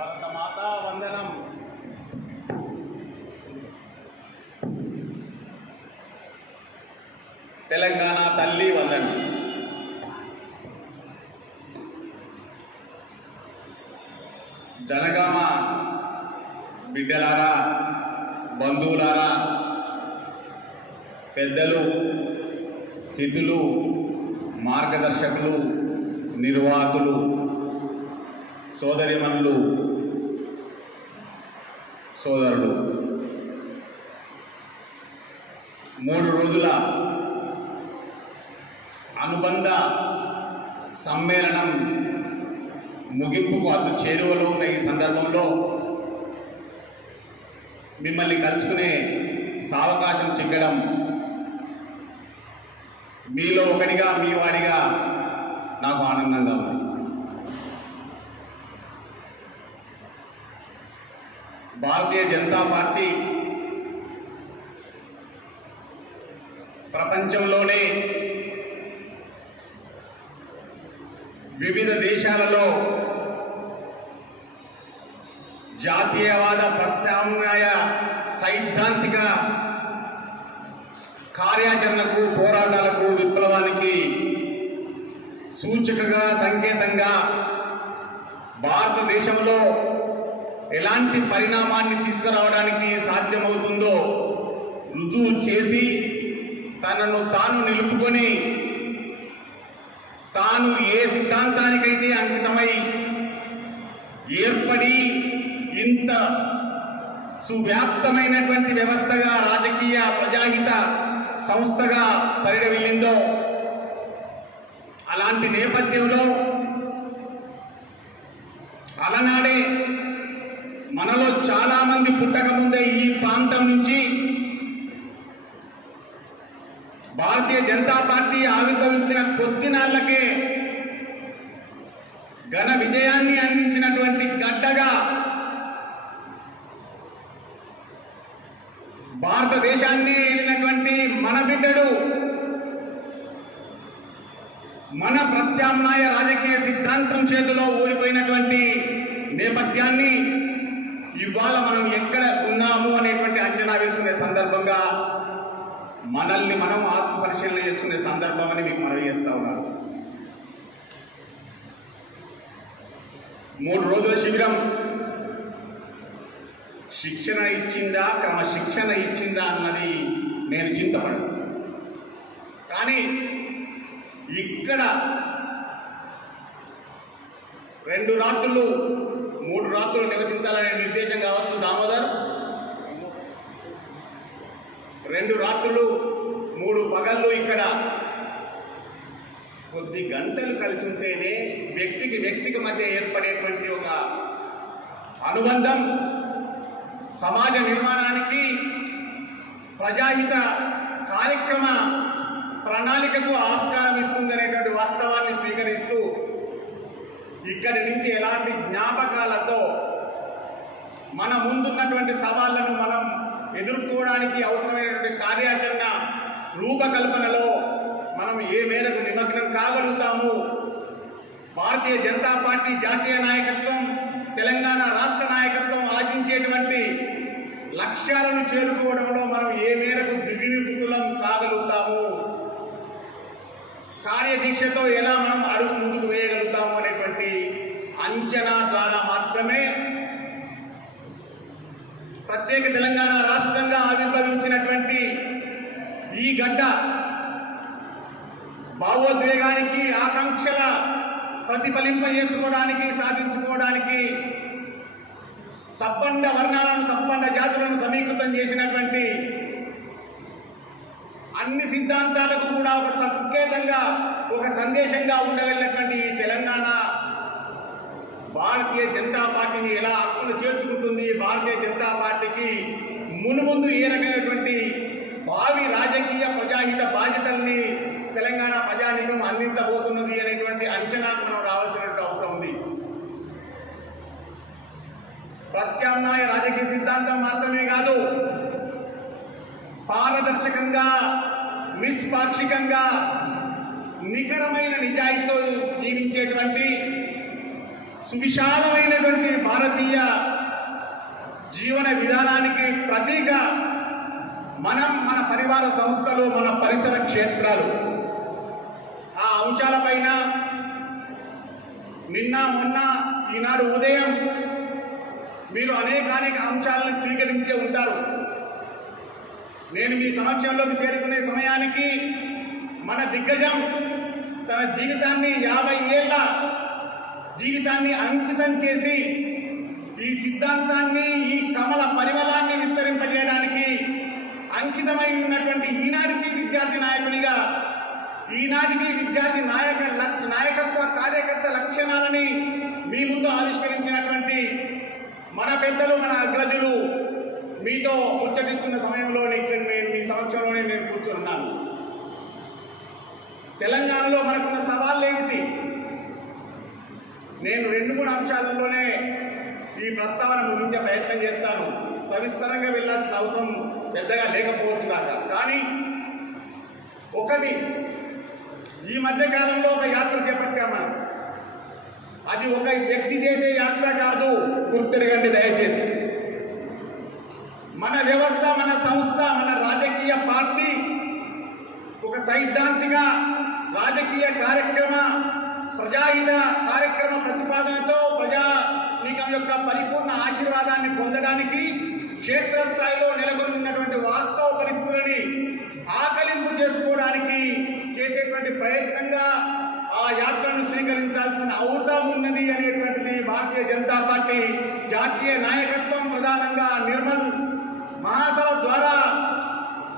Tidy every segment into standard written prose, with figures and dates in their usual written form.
భరతమాతా వందనం. తెలంగాణ తల్లి వందనం. జనగామ బిడ్డలారా, బంధువులారా, పెద్దలు, హితులు, మార్గదర్శకులు, నిర్వాహకులు, సోదరిమణులు, సోదరులు, 3 రోజుల అనుబంధ సమ్మేళనం ముగింపుకు అద్దు చేరువలో ఉన్న ఈ సందర్భంలో మిమ్మల్ని కలుసుకునే సావకాశం చిక్కడం మీలో ఒకటిగా, మీ వాడిగా నాకు ఆనందంగా ఉంది. భారతీయ జనతా పార్టీ ప్రపంచంలోనే వివిధ దేశాలలో జాతీయవాద ప్రత్యామ్నాయ సైద్ధాంతిక కార్యాచరణకు, పోరాటాలకు, విప్లవానికి సూచికగా, సంకేతంగా భారతదేశంలో ఎలాంటి పరిణామాన్ని తీసుకురావడానికి సాధ్యమవుతుందో రుజువు చేసి తనను తాను నిలుపుకొని తాను ఏ సిద్ధాంతానికైతే అంకితమై ఏర్పడి ఇంత సువ్యాప్తమైనటువంటి వ్యవస్థగా, రాజకీయ ప్రజాహిత సంస్థగా పరిడవిల్లిందో అలాంటి నేపథ్యంలో అలనాడే మనలో చాలామంది పుట్టకముందే ఈ ప్రాంతం నుంచి భారతీయ జనతా పార్టీ ఆవిర్భవించిన కొద్ది నాళ్లకే ఘన విజయాన్ని అందించినటువంటి గడ్డగా భారతదేశాన్ని ఏలినటువంటి మన బిడ్డడు, మన ప్రత్యామ్నాయ రాజకీయ సిద్ధాంతం చేతిలో ఓడిపోయినటువంటి నేపథ్యాన్ని ఇవాళ మనం ఎక్కడ ఉన్నాము అనేటువంటి అంచనా వేసుకునే సందర్భంగా మనల్ని మనం ఆత్మ పరిశీలన చేసుకునే సందర్భం అని మీకు మనవి చేస్తా ఉన్నారు. 3 రోజుల శిబిరం శిక్షణ ఇచ్చిందా, క్రమశిక్షణ ఇచ్చిందా అన్నది నేను చింతపడను. కానీ ఇక్కడ 2 రాత్రులు 3 రాత్రులు నివసించాలనే నిర్దేశం కావచ్చు దామోదర్, 2 రాత్రులు 3 పగళ్ళు ఇక్కడ కొద్ది గంటలు కలిసి ఉంటేనే వ్యక్తికి మధ్య ఏర్పడేటువంటి ఒక అనుబంధం సమాజ నిర్మాణానికి, ప్రజాహిత కార్యక్రమ ప్రణాళికకు ఆస్కారం ఇస్తుందనేటువంటి వాస్తవాన్ని స్వీకరిస్తూ ఇక్కడి నుంచి ఎలాంటి జ్ఞాపకాలతో మన ముందున్నటువంటి సవాళ్లను మనం ఎదుర్కోవడానికి అవసరమైనటువంటి కార్యాచరణ రూపకల్పనలో మనం ఏ మేరకు నిమగ్నం కాగలుగుతాము, భారతీయ జనతా పార్టీ జాతీయ నాయకత్వం, తెలంగాణ రాష్ట్ర నాయకత్వం ఆశించేటువంటి లక్ష్యాలను చేరుకోవడంలో మనం ఏ మేరకు దిగ్విజయం కాగలుగుతాము, కార్యదీక్షతో ఎలా మనం అడుగు ముందుకు వేయగలుగుతాము అనేటువంటి అంచనా ద్వారా మాత్రమే ప్రత్యేక తెలంగాణ రాష్ట్రంగా ఆవిర్భవించినటువంటి ఈ గడ్డ భావోద్వేగానికి, ఆకాంక్షల ప్రతిఫలింప చేసుకోవడానికి, సాధించుకోవడానికి సంపన్న వర్ణాలను, సంపన్న జాతులను సమీకృతం చేసినటువంటి అన్ని సిద్ధాంతాలకు కూడా ఒక సంకేతంగా, ఒక సందేశంగా ఉండగలిగినటువంటి ఈ తెలంగాణ భారతీయ జనతా పార్టీని ఎలా హక్కులు చేర్చుకుంటుంది, భారతీయ జనతా పార్టీకి మునుముందు ఏ రకమైనటువంటి భావి రాజకీయ ప్రజాహిత బాధ్యతల్ని తెలంగాణ ప్రజానీకం అందించబోతున్నది అనేటువంటి అంచనాకు మనం రావాల్సినటువంటి అవసరం ఉంది. ప్రత్యామ్నాయ రాజకీయ సిద్ధాంతం మాత్రమే కాదు, పారదర్శకంగా, నిష్పాక్షికంగా, నికరమైన నిజాయితీతో జీవించేటువంటి సువిశాలమైనటువంటి భారతీయ జీవన విధానానికి ప్రతీక మనం, మన పరివార సంస్థలు, మన పరిసర క్షేత్రాలు. ఆ అంశాలపైన నిన్న మొన్న ఈనాడు ఉదయం మీరు అనేక అంశాలను స్వీకరించే ఉంటారు. నేను మీ సమక్షంలోకి చేరుకునే సమయానికి మన దిగ్గజం తన జీవితాన్ని 50 ఏళ్ల జీవితాన్ని అంకితం చేసి ఈ సిద్ధాంతాన్ని, ఈ కమల పరిమళాన్ని విస్తరింపజేయడానికి అంకితమై ఉన్నటువంటి ఈనాటికి విద్యార్థి నాయకునిగా, ఈనాటికి విద్యార్థి నాయకత్వ కార్యకర్త లక్షణాలని మీ ముందు ఆవిష్కరించినటువంటి మన పెద్దలు, మన అగ్రజులు మీతో ముచ్చటిస్తున్న సమయంలో మీ సమక్షంలోనే నేను కూర్చున్నాను. తెలంగాణలో మనకున్న సవాళ్ళు ఏమిటి? నేను 2-3 అంశాలలోనే ఈ ప్రస్తావన ముగించే ప్రయత్నం చేస్తాను. సవిస్తరంగా వెళ్ళాల్సిన అవసరం పెద్దగా లేకపోవచ్చు కాక. కానీ ఒకటి, ఈ మధ్య కాలంలో ఒక యాత్ర చేపట్టాం మనం. అది ఒక వ్యక్తి చేసే యాత్ర కాదు, గుర్తిరగండి దయచేసి. మన వ్యవస్థ, మన సంస్థ, మన రాజకీయ పార్టీ ఒక సైద్ధాంతిక రాజకీయ కార్యక్రమ, ప్రజాహిత కార్యక్రమ ప్రతిపాదనతో ప్రజానీకం యొక్క పరిపూర్ణ ఆశీర్వాదాన్ని పొందడానికి క్షేత్రస్థాయిలో నెలకొని ఉన్నటువంటి వాస్తవ పరిస్థితులని ఆకలింపు చేసుకోవడానికి చేసేటువంటి ప్రయత్నంగా ఆ యాత్రను స్వీకరించాల్సిన అవసరం ఉన్నది అనేటువంటిది భారతీయ జనతా పార్టీ జాతీయ నాయకత్వం, ప్రధానంగా నిర్మల్ మహాసభ ద్వారా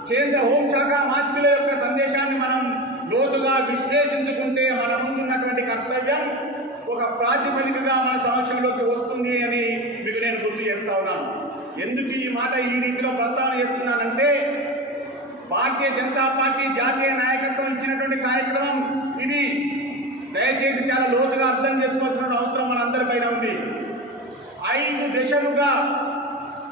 కేంద్ర హోంశాఖ మంత్రుల యొక్క సందేశాన్ని మనం లోతుగా విశ్లేషించుకుంటే మన ముందున్నటువంటి కర్తవ్యం ఒక ప్రాతిపదికగా మన సమక్షంలోకి వస్తుంది అని మీకు నేను గుర్తు చేస్తా ఉన్నాను. ఎందుకు ఈ మాట ఈ రీతిలో ప్రస్తావన చేస్తున్నానంటే, భారతీయ జనతా పార్టీ జాతీయ నాయకత్వం ఇచ్చినటువంటి కార్యక్రమం ఇది. దయచేసి చాలా లోతుగా అర్థం చేసుకోవాల్సిన అవసరం మనందరిపైన ఉంది. 5 దశలుగా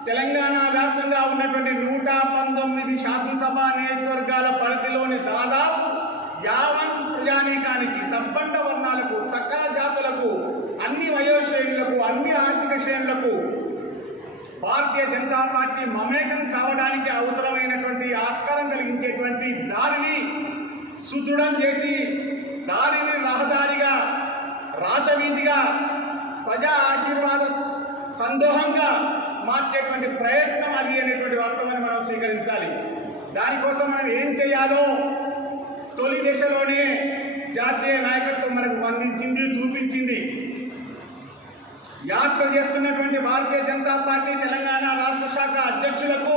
తెలంగాణ వ్యాప్తంగా ఉన్నటువంటి 119 శాసనసభ నియోజకవర్గాల పరిధిలోని దాదాపు 50 ప్రజానీకానికి, సంపన్న వర్ణాలకు, సకల జాతులకు, అన్ని వయోశ్రేణులకు, అన్ని ఆర్థిక శ్రేణులకు భారతీయ జనతా పార్టీ మమేకం కావడానికి అవసరమైనటువంటి ఆస్కారం కలిగించేటువంటి దారిని సుదృఢం చేసి, దారిని రహదారిగా, రాచవీధిగా, ప్రజా ఆశీర్వాద సందోహంగా మార్చేటువంటి ప్రయత్నం అది అనేటువంటి వాస్తవాన్ని మనం స్వీకరించాలి. దానికోసం మనం ఏం చేయాలో తొలి దశలోనే జాతీయ నాయకత్వం మనకు అందించింది, చూపించింది. యాత్ర చేస్తున్నటువంటి భారతీయ జనతా పార్టీ తెలంగాణ రాష్ట్ర శాఖ అధ్యక్షులకు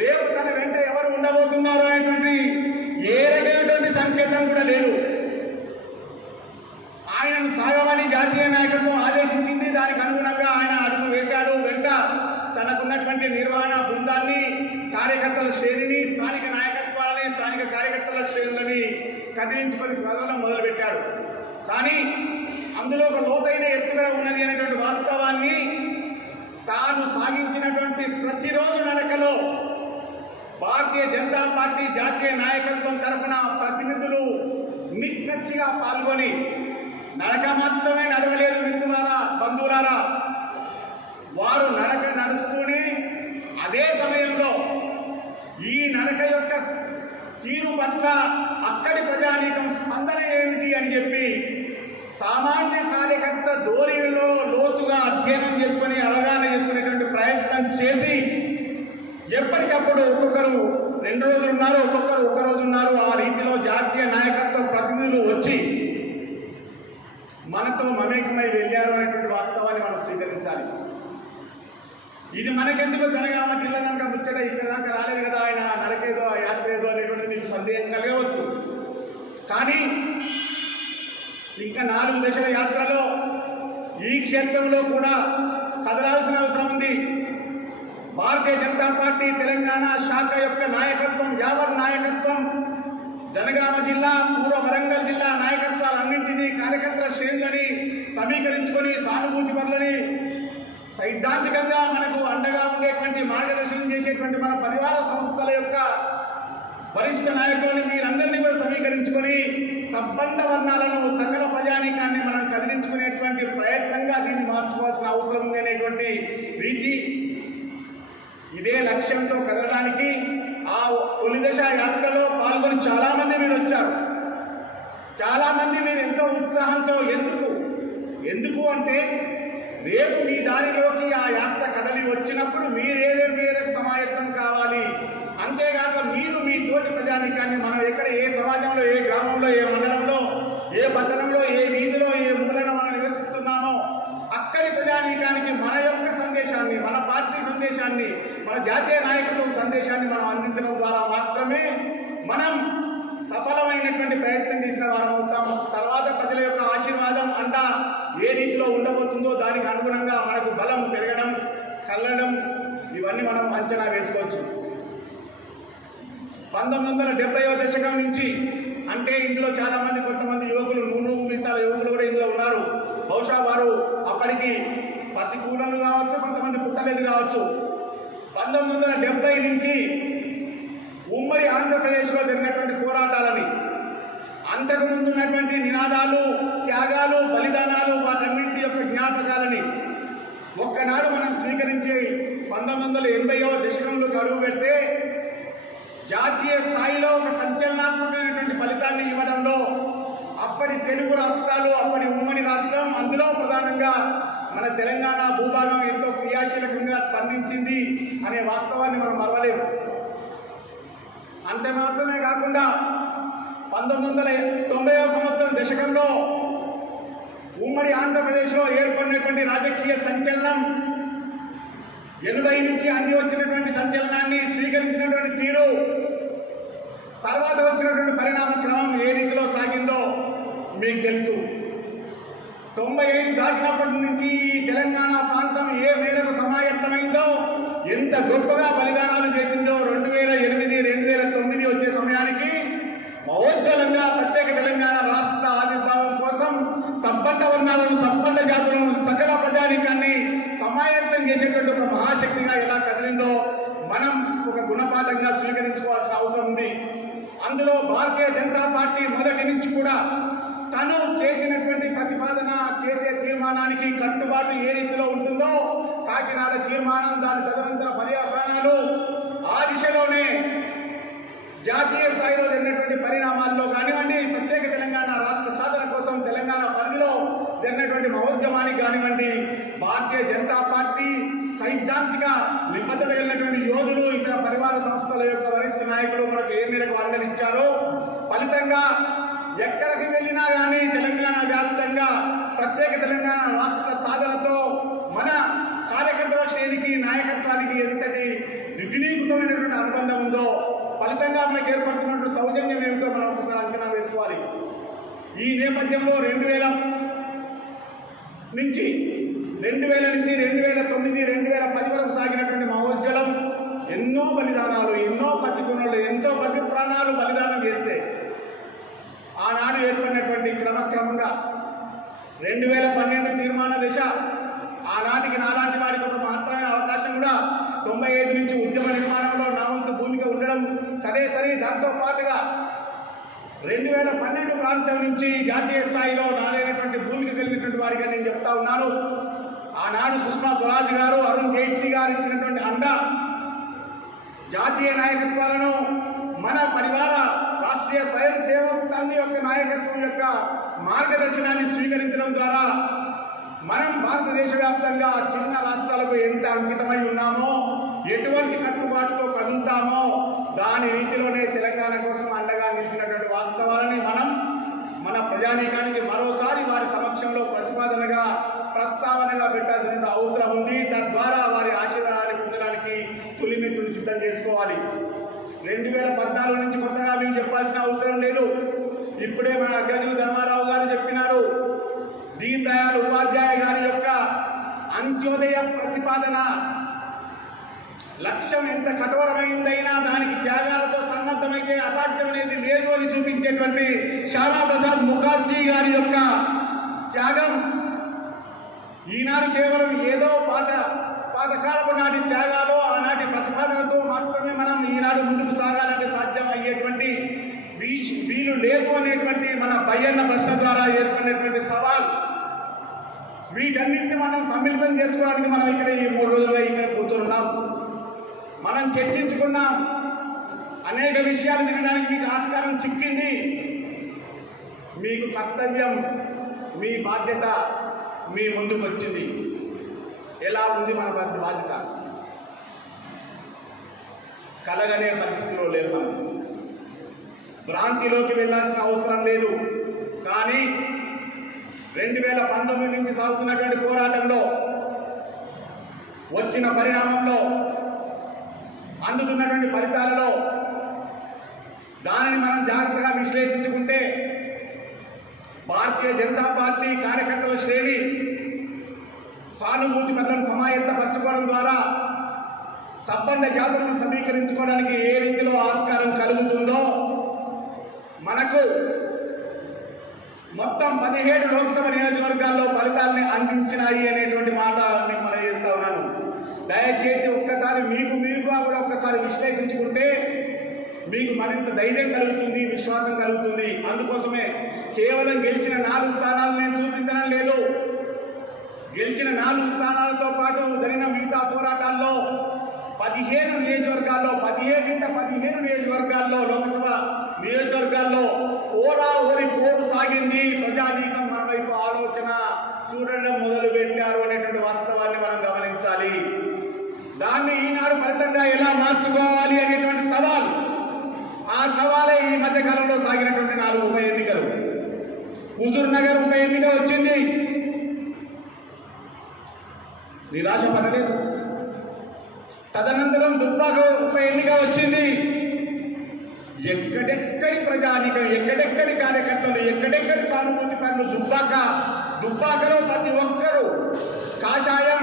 రేపు తన వెంట ఎవరు ఉండబోతున్నారు అనేటువంటి ఏ రకమైనటువంటి సంకేతం కూడా లేదు. ఆయనను సాగమని జాతీయ నాయకత్వం ఆదేశించింది. దానికి అనుగుణంగా ఆయన అడుగు వేశాడు. వెంట తనకున్నటువంటి నిర్వహణ బృందాన్ని, కార్యకర్తల శ్రేణిని, స్థానిక నాయకత్వాలని, స్థానిక కార్యకర్తల శ్రేణులని కదిలించుకొని కదలడం మొదలుపెట్టాడు. కానీ అందులో ఒక లోతైన ఎత్తుగడ ఉన్నది అనేటువంటి వాస్తవాన్ని తాను సాగించినటువంటి ప్రతిరోజు నడకలో భారతీయ జనతా పార్టీ జాతీయ నాయకత్వం తరఫున ప్రతినిధులు నిక్కచ్చిగా పాల్గొని, నడక మాత్రమే నడవలేదు మిత్రులారా, బంధువులారా, వారు నడక నడుస్తూనే అదే సమయంలో ఈ నడక యొక్క తీరు పట్ల అక్కడి ప్రజానీకం స్పందన ఏమిటి అని చెప్పి సామాన్య కార్యకర్త ధోరణిలో లోతుగా అధ్యయనం చేసుకొని, అవగాహన చేసుకునేటువంటి ప్రయత్నం చేసి, ఎప్పటికప్పుడు ఒక్కొక్కరు 2 రోజులు ఉన్నారు, ఒక్కొక్కరు 1 రోజు ఉన్నారు. ఆ రీతిలో జాతీయ నాయకత్వ ప్రతినిధులు వచ్చి మనతో మమేకమై వెళ్ళారు అనేటువంటి వాస్తవాన్ని మనం స్వీకరించాలి. ఇది మనకెందుకు జనగామ జిల్లా కనుక ముచ్చట ఇక్కడ దాకా రాలేదు కదా, ఆయన నడకేదో యాత్ర ఏదో అనేటువంటిది మీకు సందేహం కలగవచ్చు. కానీ ఇంకా 4 దశల యాత్రలో ఈ క్షేత్రంలో కూడా కదలాల్సిన అవసరం ఉంది. భారతీయ జనతా పార్టీ తెలంగాణ శాఖ యొక్క నాయకత్వం, యావత్ నాయకత్వం, జనగామ జిల్లా, పూర్వ వరంగల్ జిల్లా నాయకత్వాలన్నింటినీ, కార్యకర్తల శ్రేణులని సమీకరించుకొని, సానుభూతి పనులని సైద్ధాంతికంగా మనకు అండగా ఉండేటువంటి, మార్గదర్శనం చేసేటువంటి మన పరివార సంస్థల యొక్క వరిష్ఠ నాయకులని మీరందరినీ కూడా సమీకరించుకొని సంపన్న వర్ణాలను, సకల ప్రజానీకాన్ని మనం కదిలించుకునేటువంటి మార్చుకోవాల్సిన అవసరం ఉంది అనేటువంటి రీతి ఇదే లక్ష్యంతో కదలడానికి ఆ తొలి దశ యాత్రలో పాల్గొని చాలామంది మీరు వచ్చారు. చాలామంది మీరు ఎంతో ఉత్సాహంతో ఎందుకు అంటే రేపు మీ దారిలోకి ఆ యాత్ర కదలి వచ్చినప్పుడు మీరేకు సమాయత్తం కావాలి. అంతేగాక మీరు మీ తోటి ప్రజానికాన్ని మనం ఎక్కడ ఏ సమాజంలో, ఏ గ్రామంలో, ఏ మండలంలో, ఏ పట్టణంలో, ఏ వీధిలో, ఏ మూలన మనం నివసిస్తున్నామో అక్కడి ప్రజానీకానికి మన యొక్క సందేశాన్ని, మన పార్టీ సందేశాన్ని, మన జాతీయ నాయకత్వం సందేశాన్ని మనం అందించడం ద్వారా మాత్రమే మనం సఫలమైనటువంటి ప్రయత్నం చేసిన వారం అవుతాము. తర్వాత ప్రజల యొక్క ఆశీర్వాదం అంట ఏ రీతిలో ఉండబోతుందో దానికి అనుగుణంగా మనకు బలం పెరగడం, కల్లడం ఇవన్నీ మనం అంచనా వేసుకోవచ్చు. 1970వ దశకం నుంచి అంటే ఇందులో చాలామంది కొంతమంది యువకులు, నూనె మీసాల యువకులు కూడా ఇందులో ఉన్నారు. బహుశా వారు అప్పటికి పసికూడలు కావచ్చు, కొంతమంది పుట్టలేదు కావచ్చు. 1970 నుంచి ఉమ్మడి ఆంధ్రప్రదేశ్లో జరిగినటువంటి పోరాటాలని, అంతకుముందు ఉన్నటువంటి నినాదాలు, త్యాగాలు, బలిదానాలు, వాటన్నింటి యొక్క జ్ఞాపకాలని ఒక్కనాడు మనం స్వీకరించి 1980వ దశకంలోకి అడుగు పెడితే జాతీయ స్థాయిలో ఒక సంచలనాత్మకమైనటువంటి ఫలితాన్ని ఇవ్వడంలో అప్పటి తెలుగు రాష్ట్రాలు, అప్పటి ఉమ్మడి రాష్ట్రం, అందులో ప్రధానంగా మన తెలంగాణ భూభాగం ఎంతో క్రియాశీలకంగా స్పందించింది అనే వాస్తవాన్ని మనం మరవలేము. అంతే మాత్రమే కాకుండా 1990వ సంవత్సరం దశకంలో ఉమ్మడి ఆంధ్రప్రదేశ్లో ఏర్పడినటువంటి రాజకీయ సంచలనం, 80 నుంచి అంది వచ్చినటువంటి సంచలనాన్ని స్వీకరించినటువంటి తీరు, తర్వాత వచ్చినటువంటి పరిణామ క్రమం ఏ రీతిలో సాగిందో మీకు తెలుసు. 95 దాటినప్పటి నుంచి ఈ తెలంగాణ ప్రాంతం ఏ మేరకు సమాయత్తమైందో, ఎంత గొప్పగా బలిదానాలు చేసిందో 2008, 2009 వచ్చే సమయానికి మహోజ్వలంగా ప్రత్యేక తెలంగాణ రాష్ట్ర ఆవిర్భావం కోసం సంపన్న వర్ణాలను, సంపన్న జాతులను, సకల ప్రజానీకాన్ని సమాయత్తం చేసేటువంటి ఒక మహాశక్తిగా ఎలా కదిలిందో మనం ఒక గుణపాఠంగా స్వీకరించుకోవాల్సిన అవసరం ఉంది. అందులో భారతీయ జనతా పార్టీ మొదటి నుంచి కూడా తను చేసినటువంటి ప్రతిపాదన, చేసే తీర్మానానికి కట్టుబాటు ఏ రీతిలో ఉంటుందో, కాకినాడ తీర్మానం, దాని తదనంతర పర్యావసానాలు, ఆ దిశలోనే జాతీయ స్థాయిలో జరిగినటువంటి పరిణామాల్లో కానివ్వండి, ప్రత్యేక తెలంగాణ రాష్ట్ర సాధన కోసం తెలంగాణ పరిధిలో జరిగినటువంటి మహోద్యమానికి కానివ్వండి, భారతీయ జనతా పార్టీ సైద్ధాంతిక నిబద్ధత కలిగినటువంటి యోధులు, ఇతర పరివార సంస్థల యొక్క వరిష్ఠ నాయకులు మనకు ఏ మేరకు అండనిచ్చారో ఫలితంగా ఎక్కడికి వెళ్ళినా కానీ తెలంగాణ వ్యాప్తంగా ప్రత్యేక తెలంగాణ రాష్ట్ర సాధనతో మన కార్యకర్తల శ్రేణికి, నాయకత్వానికి ఎంతటి దిగ్నీకృతమైనటువంటి అనుబంధం ఉందో, ఫలితంగా మనకు ఏర్పడుతున్నటువంటి సౌజన్యం ఏమిటో మనం ఒకసారి అంచనా వేసుకోవాలి. ఈ నేపథ్యంలో 2000 నుంచి 2009, 2010 వరకు సాగినటువంటి మహోజ్వలం ఎన్నో బలిదానాలు, ఎన్నో పసికొనలు, ఎంతో పసి ప్రాణాలు బలిదానం చేస్తే ఆనాడు ఏర్పడినటువంటి క్రమక్రమంగా 2012 తీర్మాన దశ, ఆనాటికి నాలాంటి వారికి ఒక మహత్తరమైన అవకాశం కూడా 95 నుంచి ఉద్యమ నిర్మాణంలో నా వంతు భూమిక ఉండడం సరే. దాంతో పాటుగా 2012 ప్రాంతం నుంచి జాతీయ స్థాయిలో నాలైనటువంటి భూమిక కలిగినటువంటి వారిగా నేను చెప్తా ఉన్నాను. ఆనాడు సుష్మా స్వరాజ్ గారు, అరుణ్ జైట్లీ గారు ఇచ్చినటువంటి అండ, జాతీయ నాయకత్వాలను, మన పరివార రాష్ట్రీయ స్వయం సేవక్ సంఘ్ యొక్క నాయకత్వం యొక్క మార్గదర్శనాన్ని స్వీకరించడం ద్వారా మనం భారతదేశ వ్యాప్తంగా చిన్న రాష్ట్రాలకు ఎంత అంకితమై ఉన్నామో, ఎటువంటి కట్టుబాటుతో కదులుతామో దాని రీతిలోనే తెలంగాణ కోసం అండగా నిలిచినటువంటి వాస్తవాలని మనం మన ప్రజానీకానికి మరోసారి వారి సమక్షంలో ప్రస్తావనగా పెట్టాల్సిన అవసరం ఉంది. తద్వారా వారి ఆశీర్వాదాన్ని పొందడానికి తొలిమెట్టును సిద్ధం చేసుకోవాలి. 2014 నుంచి కొత్తగా మీకు చెప్పాల్సిన అవసరం లేదు. ఇప్పుడే మన అగ్రజులు ధర్మారావు గారు చెప్పినారు. దీన్ దయాళ్ ఉపాధ్యాయ గారి యొక్క అంత్యోదయ ప్రతిపాదన లక్ష్యం ఎంత కఠోరమైందైనా దానికి త్యాగాలతో సన్నద్ధమైతే అసాధ్యమనేది లేదు అని చూపించేటువంటి శ్యామా ప్రసాద్ ముఖర్జీ గారి యొక్క త్యాగం ఈనాడు కేవలం ఏదో పాతకాలపు నాటి త్యాగాలు, ఆనాటి ప్రతిపాదనతో మాత్రమే మనం ఈనాడు ముందుకు సాగాలంటే సాధ్యం అయ్యేటువంటి వీలు లేదు అనేటువంటి మన బయ్యన్న ప్రశ్న ద్వారా ఏర్పడినటువంటి సవాల్ వీటన్నింటిని మనం సమ్మిళితం చేసుకోవడానికి మనం ఇక్కడ ఈ 3 రోజులుగా ఇక్కడ కూర్చున్నాం. మనం చర్చించుకున్నాం. అనేక విషయాలు వినడానికి మీకు ఆస్కారం చిక్కింది. మీకు కర్తవ్యం, మీ బాధ్యత మీ ముందుకు వచ్చింది. ఎలా ఉంది మన బాధ్యత? కలగనే పరిస్థితిలో లేదు. మనం భ్రాంతిలోకి వెళ్ళాల్సిన అవసరం లేదు. కానీ 2019 నుంచి సాగుతున్నటువంటి పోరాటంలో వచ్చిన పరిణామంలో అందుతున్నటువంటి ఫలితాలలో దానిని మనం జాగ్రత్తగా విశ్లేషించుకుంటే భారతీయ జనతా పార్టీ కార్యకర్తల శ్రేణి సానుభూతి పత్రం సమాయత్తపరచుకోవడం ద్వారా సబ్బండ జాతులను సమీకరించుకోవడానికి ఏ రీతిలో ఆస్కారం కలుగుతుందో మనకు మొత్తం 17 లోక్సభ నియోజకవర్గాల్లో ఫలితాలని అందించినాయి అనేటువంటి మాట నేను మనం చేస్తా ఉన్నాను. దయచేసి ఒక్కసారి మీరుగా కూడా ఒక్కసారి విశ్లేషించుకుంటే మీకు మరింత ధైర్యం కలుగుతుంది, విశ్వాసం కలుగుతుంది. అందుకోసమే కేవలం గెలిచిన 4 స్థానాలు నేను చూపించడం లేదు. గెలిచిన 4 స్థానాలతో పాటు జరిగిన మిగతా పోరాటాల్లో 15 నియోజకవర్గాల్లో 17 నియోజకవర్గాల్లో లోక్సభ నియోజకవర్గాల్లో ఓరి పోరు సాగింది. ప్రజానీకం మన వైపు ఆలోచన చూడడం మొదలు పెట్టారు అనేటువంటి వాస్తవాన్ని మనం గమనించాలి. దాన్ని ఈనాడు ఫలితంగా ఎలా మార్చుకోవాలి అనేటువంటి సవాల్, ఆ సవాలే ఈ మధ్యకాలంలో సాగినటువంటి 4 ఉప ఎన్నికలు. హుజూర్ నగర్ ఉప ఎన్నిక వచ్చింది, నిరాశ పడలేదు. తదనంతరం దుబ్బాక ఉప ఎన్నిక వచ్చింది. ఎక్కడెక్కడి ప్రజానికం, ఎక్కడెక్కడి కార్యకర్తలు, ఎక్కడెక్కడి సానుభూతి పనులు దుబ్బాకలో ప్రతి ఒక్కరూ కాషాయం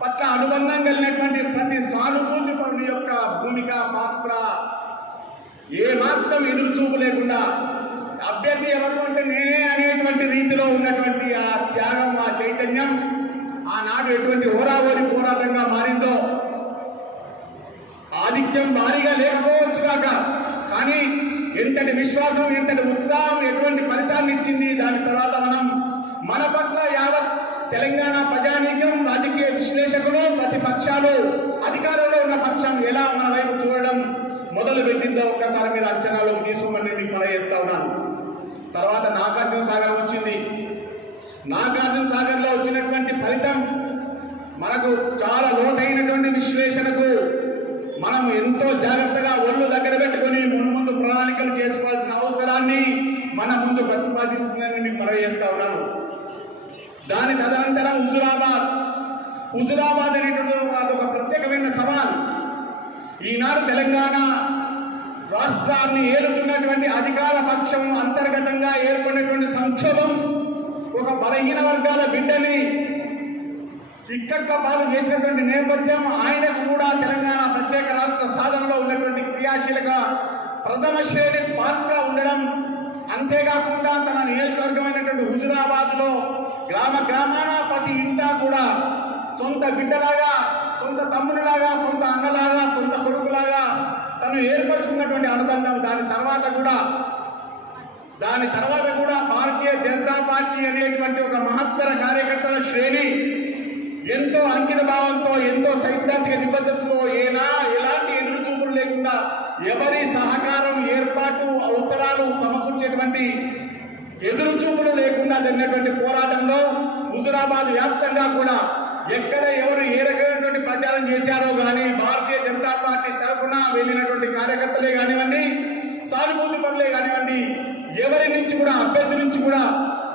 పట్ల అనుబంధం కలిగినటువంటి ప్రతి సానుభూతి పనుల యొక్క భూమిక పాత్ర ఏమాత్రం ఎదురు చూపు లేకుండా అభ్యర్థి ఎవరు అంటే నేనే అనేటువంటి రీతిలో ఉన్నటువంటి ఆ త్యాగం, ఆ చైతన్యం ఆనాడు ఎటువంటి హోరాహోరీ పోరాటంగా మారిందో, ఆధిక్యం భారీగా లేకపోవచ్చు కాక కానీ ఎంతటి విశ్వాసం, ఎంతటి ఉత్సాహం, ఎటువంటి ఫలితాన్ని ఇచ్చింది. దాని తర్వాత మన పట్ల యావత్ తెలంగాణ ప్రజానీకం, రాజకీయ విశ్లేషకులు, ప్రతిపక్షాలు, అధికారంలో ఉన్న పక్షం ఎలా మన వైపు చూడడం మొదలు పెట్టిందో ఒక్కసారి మీరు అంచనాలోకి తీసుకోమని మీకు మనయేస్తా ఉన్నాను. తర్వాత నాగార్జున సాగర్ వచ్చింది. నాగార్జున సాగర్లో వచ్చినటువంటి ఫలితం మనకు చాలా లోతైనటువంటి విశ్లేషణకు మనం ఎంతో జాగ్రత్తగా ఒళ్ళు దగ్గర పెట్టుకుని ముందు ప్రణాళికలు చేసుకోవాల్సిన అవసరాన్ని మన ముందు ప్రతిపాదించిందని మీకు మనయేస్తా ఉన్నాను. దాని తదనంతరం హుజురాబాద్ అనేటువంటి అదొక ప్రత్యేకమైన సవాల్. ఈనాడు తెలంగాణ రాష్ట్రాన్ని ఏలుతున్నటువంటి అధికార పక్షం అంతర్గతంగా ఏర్పడినటువంటి సంక్షోభం ఒక బలహీన వర్గాల బిడ్డని ఇక్కక్క పాలు చేసినటువంటి నేపథ్యం, ఆయనకు కూడా తెలంగాణ ప్రత్యేక రాష్ట్ర సాధనలో ఉన్నటువంటి క్రియాశీలక ప్రథమ శ్రేణి పాత్ర ఉండడం, అంతేకాకుండా తన నియోజకవర్గమైనటువంటి హుజురాబాద్లో గ్రామాన ప్రతి ఇంటా కూడా సొంత బిడ్డలాగా, సొంత తమ్ముడిలాగా, సొంత అన్నలాగా, సొంత కొడుకులాగా తను ఏర్పరచుకున్నటువంటి అనుబంధం. దాని తర్వాత కూడా భారతీయ జనతా పార్టీ అనేటువంటి ఒక మహత్తర కార్యకర్తల శ్రేణి ఎంతో అంకిత భావంతో, ఎంతో సైద్ధాంతిక నిబద్ధతతో ఎలాంటి ఎదురు చూపులు లేకుండా ఎవరి సహకారం, ఏర్పాటు, అవసరాలు సమకూర్చేటువంటి ఎదురు చూపులు లేకుండా జరిగినటువంటి పోరాటంలో హుజురాబాద్ వ్యాప్తంగా కూడా ఎక్కడ ఎవరు ఏ రకమైనటువంటి ప్రచారం చేశారో కానీ భారతీయ జనతా పార్టీ తరఫున వెళ్ళినటువంటి కార్యకర్తలే కానివ్వండి, సానుభూతి పనులే కానివ్వండి, ఎవరి నుంచి కూడా, అభ్యర్థి నుంచి కూడా,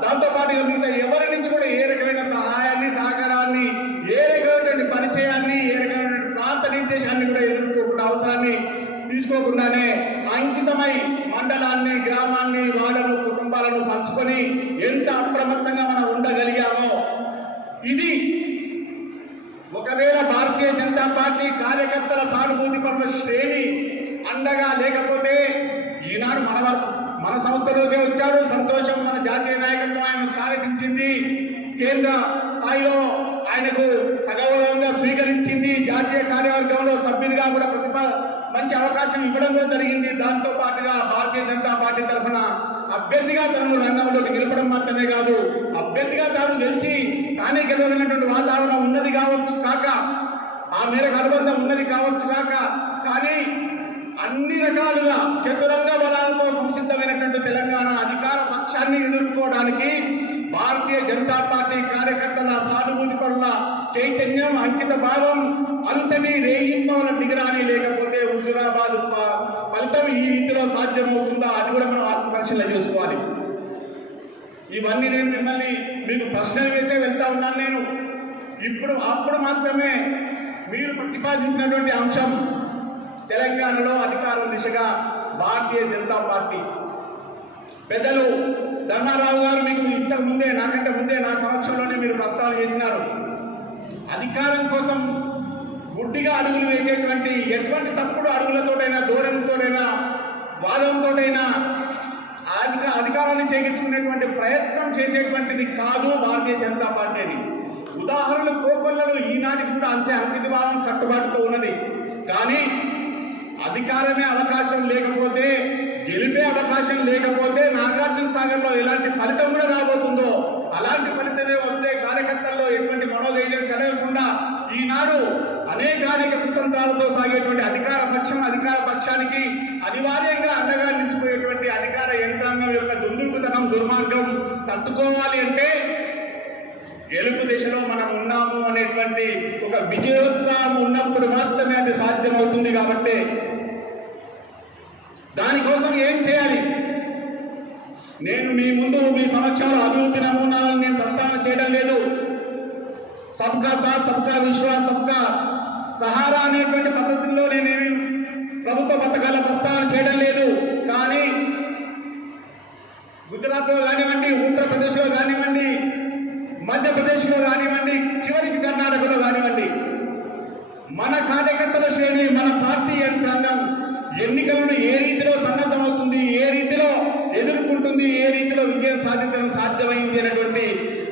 దాంతోపాటుగా మిగతా ఎవరి నుంచి కూడా ఏ రకమైన సహాయాన్ని, సహకారాన్ని, ఏ రకమైనటువంటి పరిచయాన్ని, ఏ రకమైనటువంటి ప్రాంత నిర్దేశాన్ని కూడా ఎదుర్కోకుండా, అవసరాన్ని తీసుకోకుండానే అంకితమై మండలాన్ని, గ్రామాన్ని, వాడను, కుటుంబాలను పంచుకొని ఎంత అప్రమత్తంగా మనం ఉండగలిగామో, ఇది ఒకవేళ భారతీయ జనతా పార్టీ కార్యకర్తల సానుభూతి పరుల శ్రేణి అండగా లేకపోతే ఈనాడు మన సంస్థలోకే వచ్చాడు. సంతోషం. మన జాతీయ నాయకత్వం ఆయన స్వాగతించింది, కేంద్ర స్థాయిలో ఆయనకు సగౌరవంగా స్వీకరించింది, జాతీయ కార్యవర్గంలో సభ్యునిగా కూడా మంచి అవకాశం ఇవ్వడం కూడా జరిగింది. దాంతో పాటుగా భారతీయ జనతా పార్టీ తరఫున అభ్యర్థిగా తనను రంగంలోకి నిలపడం మాత్రమే కాదు, అభ్యర్థిగా తాను గెలిచి తానే గెలవగలిగినటువంటి వాతావరణం ఉన్నది కావచ్చు కాక, ఆ మేరకు అనుబంధం ఉన్నది కావచ్చు కాక, కానీ అన్ని రకాలుగా చతురంగ బలాలతో సంసిద్ధమైనటువంటి తెలంగాణ అధికార పక్షాన్ని ఎదుర్కోవడానికి భారతీయ జనతా పార్టీ కార్యకర్తల సానుభూతి పరుల చైతన్యం, అంకిత భావం అంతటి రేయింపవల నిగరాని లేకపోతే హుజురాబాద్ ఫలితం ఈ రీతిలో సాధ్యమవుతుందా అది కూడా మనం ఆత్మపరిశీలన చేసుకోవాలి. ఇవన్నీ నేను మిమ్మల్ని మీకు ప్రశ్నలు వేసే వెళ్తా ఉన్నాను. నేను అప్పుడు మాత్రమే మీరు ప్రతిపాదించినటువంటి అంశం తెలంగాణలో అధికారం దిశగా భారతీయ జనతా పార్టీ పెద్దలు ధర్మారావు గారు మీకు ఇంతకు ముందే, నాకంటే ముందే, నా సంవత్సరంలోనే మీరు ప్రస్తావన చేసినారు. అధికారం కోసం గుడ్డిగా అడుగులు వేసేటువంటి ఎటువంటి తప్పుడు అడుగులతోటైనా, ధోరణితోటైనా, వాదంతోటైనా అధికారాన్ని చేయించుకునేటువంటి ప్రయత్నం చేసేటువంటిది కాదు భారతీయ జనతా పార్టీ అని. ఉదాహరణలు కోకొల్లలు ఈనాటికి కూడా అంతే అంకిత భావం, కట్టుబాటుతో ఉన్నది. కానీ అధికారమే అవకాశం లేకపోతే, గెలిపే అవకాశం లేకపోతే నాగార్జున సాగర్లో ఎలాంటి ఫలితం కూడా రాబోతుందో అలాంటి ఫలితమే వస్తే కార్యకర్తల్లో ఎటువంటి మనోధైర్యం కలగకుండా ఈనాడు అనేక కుతంత్రాలతో సాగేటువంటి అధికార పక్షానికి అనివార్యంగా అండగా నిలిచిపోయేటువంటి అధికార యంత్రాంగం యొక్క దుందుడుకుతనం, దుర్మార్గం తట్టుకోవాలి అంటే గెలుపు దిశలో మనం ఉన్నాము అనేటువంటి ఒక విజయోత్సాహం ఉన్నప్పుడు మాత్రమే అది సాధ్యమవుతుంది. కాబట్టి దానికోసం ఏం చేయాలి? నేను మీ ముందు, మీ సమక్షంలో అభివృద్ధి నమూనాలను నేను ప్రస్తావన చేయడం లేదు. సబ్కా సాత్, సబ్కా విశ్వాస్, సబ్కా సహారా అనేటువంటి పద్ధతుల్లో నేనేమి ప్రభుత్వ పథకాల ప్రస్తావన చేయడం లేదు. కానీ గుజరాత్లో కానివ్వండి, ఉత్తరప్రదేశ్లో కానివ్వండి, మధ్యప్రదేశ్లో కానివ్వండి, చివరికి కర్ణాటకలో కానివ్వండి, మన కార్యకర్తల శ్రేణి, మన పార్టీ యంత్రాంగం ఎన్నికలను ఏ రీతిలో సన్నద్ధమవుతుంది, ఏ రీతిలో ఎదుర్కొంటుంది, ఏ రీతిలో విజయం సాధించడం సాధ్యమైంది అనేటువంటి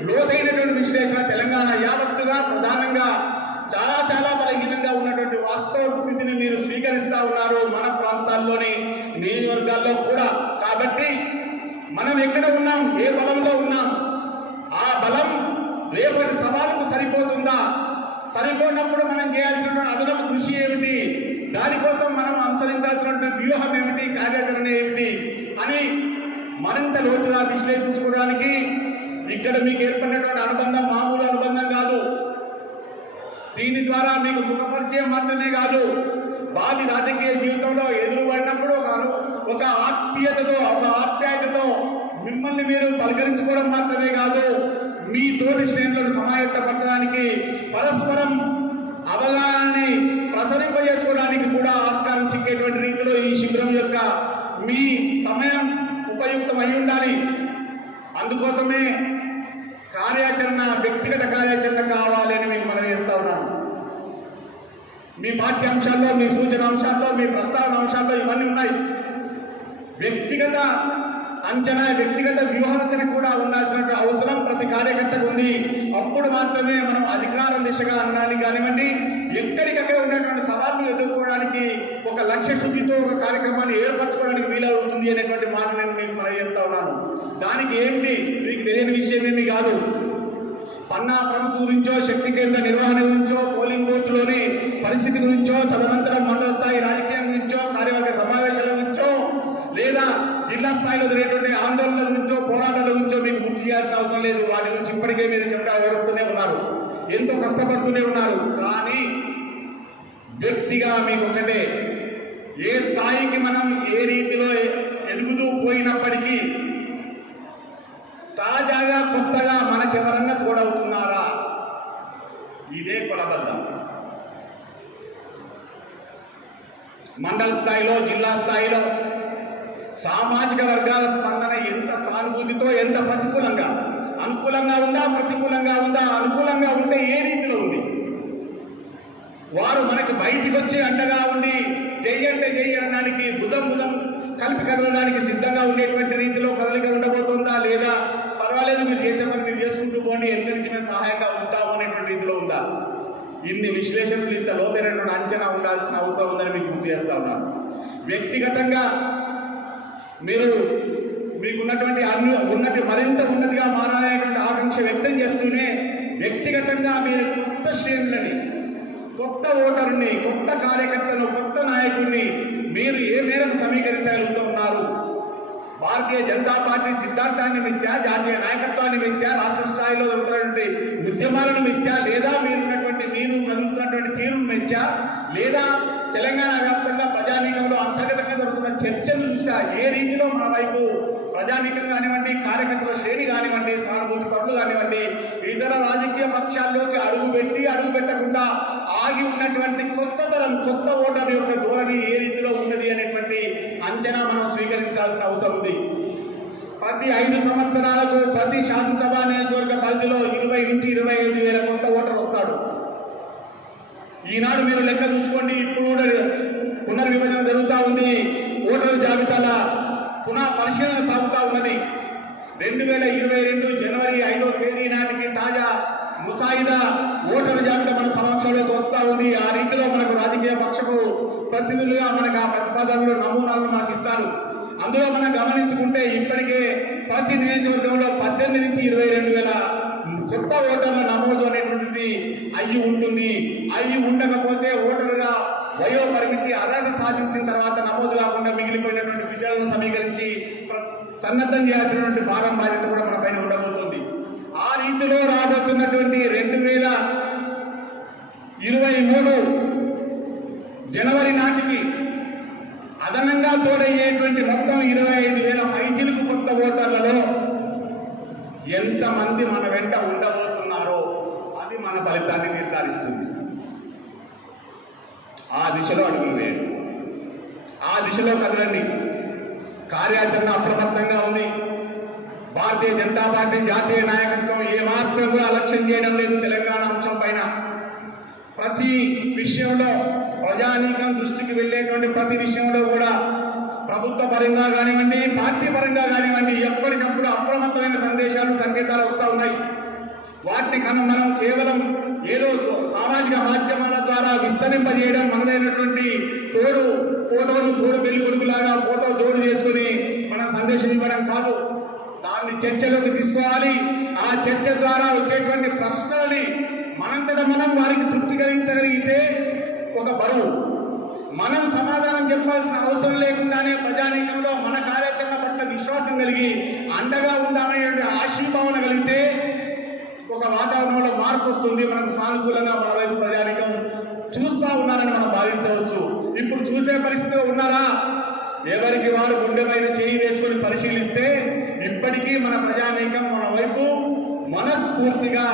లోతైనటువంటి విశ్లేషణ తెలంగాణ యావత్తుగా ప్రధానంగా చాలా చాలా బలహీనంగా ఉన్నటువంటి వాస్తవ స్థితిని మీరు స్వీకరిస్తూ ఉన్నారు మన ప్రాంతాల్లోని నియోజకవర్గాల్లో కూడా. కాబట్టి మనం ఎక్కడ ఉన్నాం, ఏ బలంలో ఉన్నాం, ఆ బలం రేపటి సవాలుకు సరిపోతుందా, సరిపోయినప్పుడు మనం చేయాల్సినటువంటి అదనపు కృషి ఏమిటి, దానికోసం మనం అనుసరించాల్సినటువంటి వ్యూహం ఏమిటి, కార్యాచరణ ఏమిటి అని మరింత లోతుగా విశ్లేషించుకోవడానికి ఇక్కడ మీకు ఏర్పడినటువంటి అనుబంధం మామూలు అనుబంధం కాదు. దీని ద్వారా మీకు ముఖపరిచయం మాత్రమే కాదు, భావి రాజకీయ జీవితంలో ఎదురుపడినప్పుడు ఒక ఆప్యాయతతో మిమ్మల్ని మీరు పలకరించుకోవడం మాత్రమే కాదు, మీ తోటి శ్రేణులను సమాయత్తపరచడానికి, పరస్పరం అవగాహనని ప్రసరింపజేసుకోవడానికి కూడా ఆస్కారం చిక్కేటువంటి రీతిలో ఈ శిబిరం యొక్క మీ సమయం ఉపయుక్తమై ఉండాలి. అందుకోసమే కార్యాచరణ, వ్యక్తిగత కార్యాచరణ కావాలి అని మీకు మనం చేస్తూ ఉన్నాను. మీ పాఠ్యాంశాల్లో, మీ సూచన అంశాల్లో, మీ ప్రస్తావన అంశాల్లో ఇవన్నీ ఉన్నాయి. వ్యక్తిగత అంచనా, వ్యక్తిగత వ్యూహరచన కూడా ఉండాల్సిన అవసరం ప్రతి కార్యకర్తకు ఉంది. అప్పుడు మాత్రమే మనం అధికారం దిశగా అనడానికి కానివ్వండి, ఎక్కడికక్కడ ఉన్నటువంటి సవాళ్లు ఎదుర్కోవడానికి ఒక లక్ష్య శుద్ధితో ఒక కార్యక్రమాన్ని ఏర్పరచుకోవడానికి వీలవుతుంది అనేటువంటి మాట నేను మీకు మనం చేస్తా ఉన్నాను. దానికి ఏంటి, మీకు తెలియని విషయం ఏమీ కాదు. పన్నా ప్రముఖ గురించో, శక్తి కేంద్ర నిర్వహణ గురించో, పోలింగ్ బూత్లోని పరిస్థితి గురించో, తదనంతరం మండల స్థాయి రాజకీయం గురించో, కార్యవర్గ సమావేశాల గురించో, లేదా జిల్లా స్థాయిలో జరిగేటువంటి ఆందోళనల గురించో, పోరాటాల గురించో మీకు గుర్తు చేయాల్సిన అవసరం లేదు. వాటి గురించి ఇప్పటికే మీరు చెప్పడా వివరిస్తూనే ఉన్నారు, ఎంతో కష్టపడుతూనే ఉన్నారు. కానీ వ్యక్తిగా మీకు ఒకటే, ఏ స్థాయికి మనం ఏ రీతిలో ఎదుగుతూ పోయినప్పటికీ తాజాగా కొత్తగా మనకెవరన్నా తోడవుతున్నారా, ఇదే కొలబద్దం. మండల స్థాయిలో, జిల్లా స్థాయిలో సామాజిక వర్గాల స్పందన ఎంత సానుభూతితో, ఎంత ప్రతికూలంగా, అనుకూలంగా ఉందా, ప్రతికూలంగా ఉందా, అనుకూలంగా ఉంటే ఏ రీతిలో ఉంది, వారు మనకి బయటికి వచ్చి అండగా ఉండి చెయ్యంటే చెయ్యడానికి, భుజం కలిపి కదలడానికి సిద్ధంగా ఉండేటువంటి రీతిలో కదలిక ఉండబోతుందా, లేదా పర్వాలేదు మీరు చేసే పని మీరు చేసుకుంటూ పోండి, ఎంత నుంచి మేము సహాయంగా ఉంటాము అనేటువంటి రీతిలో ఉందా? ఇన్ని విశ్లేషణలు, ఇంత లోతైనటువంటి అంచనా ఉండాల్సిన అవసరం ఉందని మీకు గుర్తు చేస్తా ఉన్నాను. వ్యక్తిగతంగా మీకున్నటువంటి మరింత ఉన్నతిగా మారాలనేటువంటి వ్యక్తం చేస్తూనే వ్యక్తిగతంగా మీరు కొత్త శ్రేణులని, కొత్త ఓటరుని, కొత్త కార్యకర్తను, కొత్త నాయకుడిని మీరు ఏ మేరకు సమీకరించగలుగుతున్నారు? భారతీయ జనతా పార్టీ సిద్ధాంతాన్ని మించా, జాతీయ నాయకత్వాన్ని మించా, రాష్ట్ర స్థాయిలో జరుగుతున్నటువంటి ఉద్యమాలను మించా, లేదా మీరు కదులుతున్నటువంటి తీరును మించా, లేదా తెలంగాణ వ్యాప్తంగా ప్రజానీకంలో అంతర్గతంగా జరుగుతున్న చర్చలు చూసా ఏ రీతిలో మన వైపు ప్రజానీకం కానివ్వండి, కార్యకర్తల శ్రేణి కానివ్వండి, సానుభూతి పరులు కానివ్వండి, ఇతర రాజకీయ పక్షాల్లోకి అడుగు పెట్టకుండా ఆగి ఉన్నటువంటి కొత్త తరం, కొత్త ఓటరు యొక్క ధోరణి ఏ రీతిలో ఉన్నది అనేటువంటి అంచనా మనం స్వీకరించాల్సిన అవసరం ఉంది. ప్రతి 5 సంవత్సరాలకు ప్రతి శాసనసభ నియోజకవర్గ పరిధిలో 20 నుంచి 25 వేల కొత్త ఓటరు వస్తాడు. ఈనాడు మీరు లెక్క చూసుకోండి. ఇప్పుడు కూడా పునర్విభజన జరుగుతూ ఉంది. ఓటరు జాబితాల పునః పరిశీలన సాగుతూ ఉన్నది. 2022 జనవరి 5వ తేదీ నాటికి తాజా ముసాయిదా ఓటరు జాబితా మన సమక్షంలోకి వస్తూ ఉంది. ఆ రీతిలో మనకు రాజకీయ పక్షపు ప్రతినిధులుగా మనకు ఆ ప్రతిపాదనలు, నమూనాలను మనకు ఇస్తారు. అందులో మనం గమనించుకుంటే ఇప్పటికే ప్రతి నియోజకవర్గంలో 18 నుంచి 22 వేల కొత్త ఓటర్ల నమోదు అనేటువంటిది అయ్యి ఉంటుంది. అయ్యి ఉండకపోతే ఓటరుగా వయో పరిమితి అర్హత సాధించిన తర్వాత నమోదు కాకుండా మిగిలిపోయినటువంటి బిడ్డలను సమీకరించి సన్నద్ధం చేయాల్సినటువంటి భారం, బాధ్యత కూడా మన పైన ఉండబోతుంది. ఆ రీతిలో రాబోతున్నటువంటి 2023 జనవరి నాటికి అదనంగా తోడయ్యేటువంటి మొత్తం 25 వేల పైచిలుకు కొత్త ఓటర్లలో ఎంతమంది మన వెంట ఉండబోతున్నారో అది మన ఫలితాన్ని నిర్ధారిస్తుంది. ఆ దిశలో అడుగులు వేయండి, ఆ దిశలో కదలండి. కార్యాచరణ అప్రమత్తంగా ఉంది. భారతీయ జనతా పార్టీ జాతీయ నాయకత్వం ఏమాత్రం కూడా అలక్ష్యం చేయడం లేదు. తెలంగాణ అంశం పైన ప్రతి విషయంలో, ప్రజానీకం దృష్టికి వెళ్ళేటువంటి ప్రతి విషయంలో కూడా ప్రభుత్వ పరంగా కానివ్వండి, పార్టీ పరంగా కానివ్వండి, ఎప్పటికప్పుడు అప్రమత్తమైన సందేశాలు, సంకేతాలు వస్తూ ఉన్నాయి. వాటిని మనం కేవలం ఏదో సామాజిక మాధ్యమాల ద్వారా విస్తరింపజేయడం, మనదైనటువంటి ఫోటోలు తోడు పెళ్లి కొడుకులాగా ఫోటో జోడు చేసుకుని మనం సందేశం ఇవ్వడం కాదు. దాన్ని చర్చలోకి తీసుకోవాలి. ఆ చర్చ ద్వారా వచ్చేటువంటి ప్రశ్నలని మనంతటా మనం వారికి తృప్తి కలిగించగలిగితే ఒక బరువు. మనం సమాధానం చెప్పాల్సిన అవసరం లేకుండానే ప్రజానీకంలో మన కార్యాచరణ పట్ల విశ్వాసం కలిగి అండగా ఉందామనే ఆశీభావన కలిగితే ఒక వాతావరణంలో మార్పు వస్తుంది. మనకు సానుకూలంగా మన వైపు ప్రజానీకం చూస్తూ ఉన్నారని మనం భావించవచ్చు. ఇప్పుడు చూసే పరిస్థితిలో ఉన్నారా? ఎవరికి వారు గుండె పైన చేయి వేసుకొని పరిశీలిస్తే ఇప్పటికీ మన ప్రజానీకం మన వైపు మనస్ఫూర్తిగా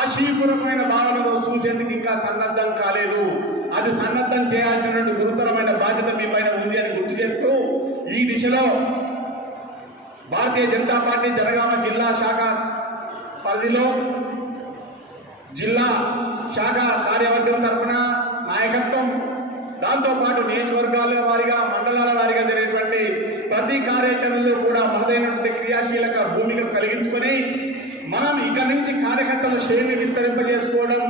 ఆశీపూర్వకమైన భావనతో చూసేందుకు ఇంకా సన్నద్ధం కాలేదు. అది సన్నద్ధం చేయాల్సినటువంటి గురుతరమైన బాధ్యత మీ పైన ఉంది అని గుర్తు చేస్తూ, ఈ దిశలో భారతీయ జనతా పార్టీ జనగామ జిల్లా శాఖ పరిధిలో జిల్లా శాఖ కార్యవర్గం తరఫున నాయకత్వం, దాంతోపాటు నియోజకవర్గాల వారిగా, మండలాల వారిగా జరిగేటువంటి ప్రతి కార్యాచరణలో కూడా మనదైనటువంటి క్రియాశీలక భూమిక కలిగించుకొని మనం ఇక నుంచి కార్యకర్తల శ్రేణిని విస్తరింపజేసుకోవడం,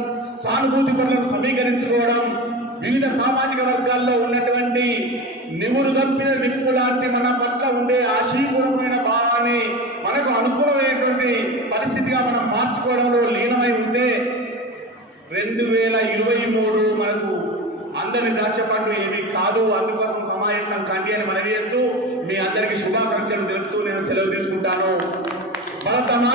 సానుభూతి పనులను సమీకరించుకోవడం, వివిధ సామాజిక వర్గాల్లో ఉన్నటువంటి నిమురు తప్పిన నిప్పు లాంటి మన పట్ల ఉండే ఆశీపూర్వకమైన భావాన్ని మనకు అనుకూలమైనటువంటి పరిస్థితిగా మనం మార్చుకోవడంలో లీనమై ఉంటే 2023 మనకు అందరి దాక్షపట్టు ఏమీ కాదు. అందుకోసం సమాయత్నం కండి అని మనవి చేస్తూ మీ అందరికీ శుభాకాంక్షలు తెలుపుతూ నేను సెలవు తీసుకుంటాను. భరతమా